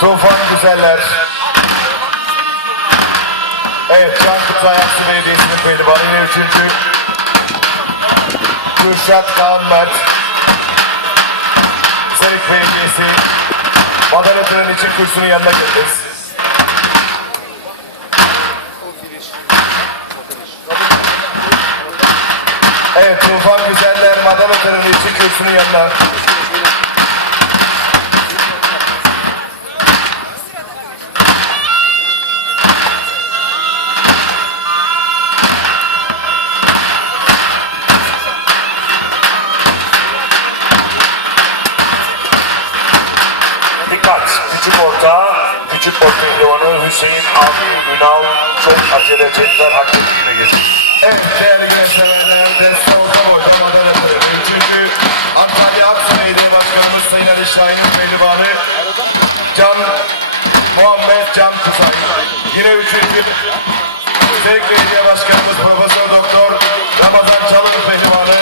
Tufan Güzeller. Evet, Can Kutay Aksu Belediyesi'nin yine üçüncü. Kürşat Kaan Mert. Belediyesi. Madalya töreni için kursunun yanına geldik. Evet, Tufan Güzeller madalya töreni için kursunun yanına. 2 patrilyonu Hüseyin Avni Ünal çok acele çekler hak ettiğine getirdi. Evet değerli genç severler Destalda Hocam Adalatı. Üçüncü Antalya Aksu Belediye Başkanımız Sayın Ali Şahin Pehlivanı Can Muhammed Can Kuzay. Yine üçüncü Sevk Belediye Başkanımız Profesör Doktor Ramazan Çalın Pehlivanı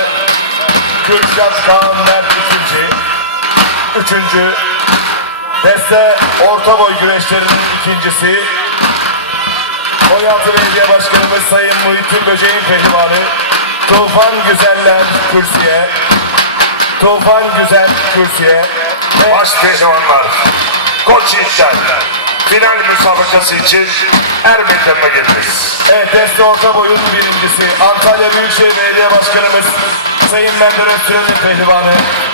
Kürşat Kaan Mert üçüncü. Üçüncü Deste Orta Boy güreşlerinin ikincisi. Konyaaltı Belediye Başkanımız Sayın Muhittin Böceğin Pehlivanı Tufan Güzeller kürsüye. Tufan Güzel kürsüye. Ve Baş pehlivanlar, koç yiğitler, final müsabakası için er meydanına geliriz. evet, Deste Orta Boy'un birincisi. Antalya Büyükşehir Belediye Başkanımız Sayın Menderes Süren'in Pehlivanı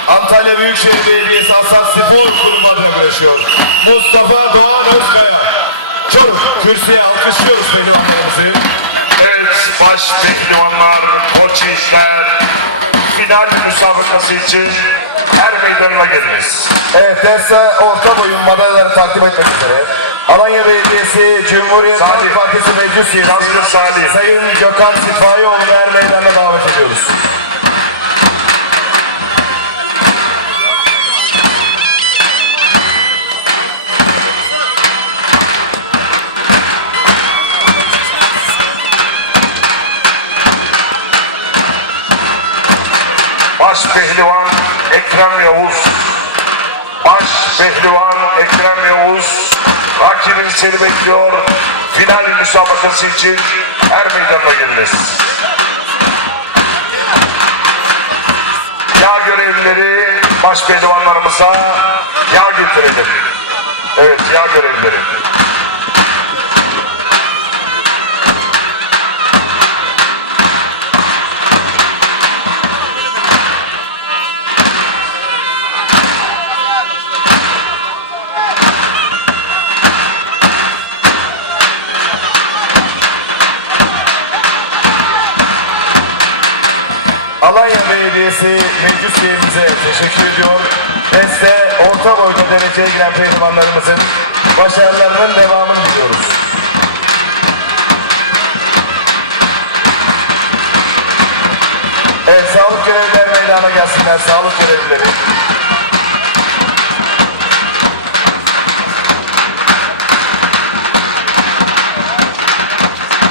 Antalya Büyükşehir Belediyesi Aslan Spor Kulübü adına görüşüyor Mustafa Doğan Özkaya Çoruk kürsüye alkışlıyoruz pehlivanlarımızı Evet, baş pehlivanlar, koç yiğitler, final müsabakası için er meydanına geliriz. Evet, derse orta boyun madalyaları takdim etmek üzere. Alanya Belediyesi Cumhuriyet Halk. Partisi Meclis Üyesi. Sayın Gökhan Sifayioğlu'nu er meydanına davet ediyoruz. Baş pehlivan Ekrem Yavuz. Baş pehlivan Ekrem Yavuz. Rakibin seni bekliyor. Final müsabakası için her meydanına geliniz. Yağ görevlileri baş pehlivanlarımıza yağ getirelim. Evet yağ görevlileri. Belediyesi Meclis Üyemize teşekkür ediyor. Deste orta boyda dereceye giren pehlivanlarımızın başarılarının devamını diliyoruz. Evet, sağlık görevliler meydana gelsinler, sağlık görevlileri.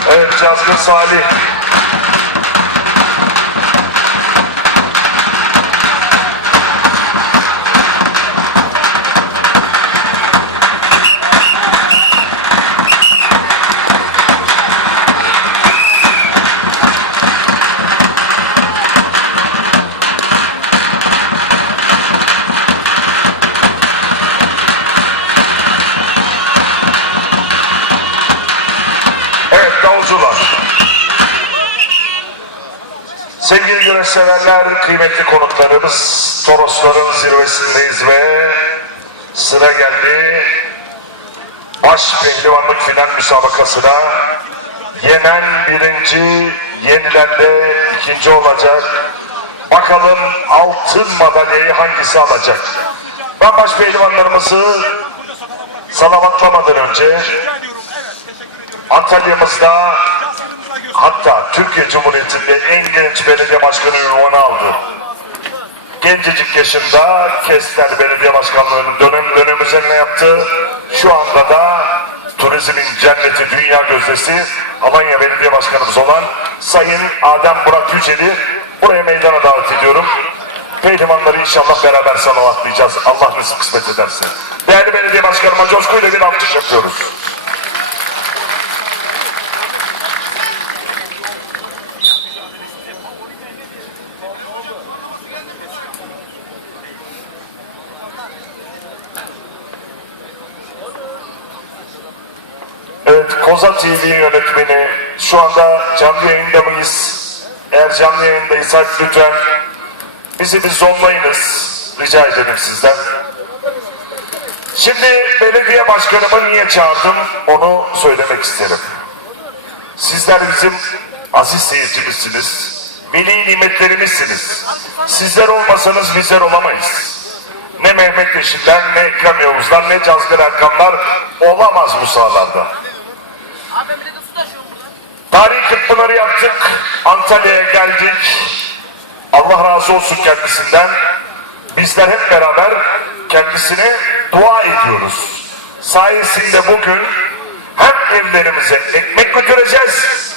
Evet Cazgın Salih. Sevgili güreşseverler, kıymetli konuklarımız, Torosların zirvesindeyiz ve sıra geldi. Baş pehlivanlık final müsabakasına yenen birinci, yenilen de ikinci olacak. Bakalım altın madalyayı hangisi alacak? Ben baş pehlivanlarımızı salamatlamadan önce Antalya'mızda hatta Türkiye Cumhuriyeti'nde en genç belediye başkanı ünvanı aldı. Gencecik yaşında Kestel Belediye Başkanlığı'nın dönem dönem üzerine yaptı. Şu anda da turizmin cenneti dünya gözdesi Alanya Belediye Başkanımız olan Sayın Adem Burak Yücel'i buraya meydana davet ediyorum. Pehlivanları inşallah beraber salavatlayacağız. Allah nasip kısmet ederse. Değerli belediye başkanıma coşkuyla bir alkış yapıyoruz. Evet, Koza TV yönetmeni şu anda canlı yayında mıyız? Eğer canlı yayındaysak lütfen bizi bir zonlayınız. Rica ederim sizden. Şimdi belediye başkanımı niye çağırdım onu söylemek isterim. Sizler bizim aziz seyircimizsiniz. Veli nimetlerimizsiniz. Sizler olmasanız bizler olamayız. Ne Mehmet Yeşiller, ne Ekrem Yavuzlar, ne Cazgır Erkanlar olamaz bu sahalarda. Abi bir de su taşıyor burada. Tarih Kırkpınar'ı yaptık. Antalya'ya geldik. Allah razı olsun kendisinden. Bizler hep beraber kendisine dua ediyoruz. Sayesinde bugün hem evlerimize ekmek götürebiliyoruz,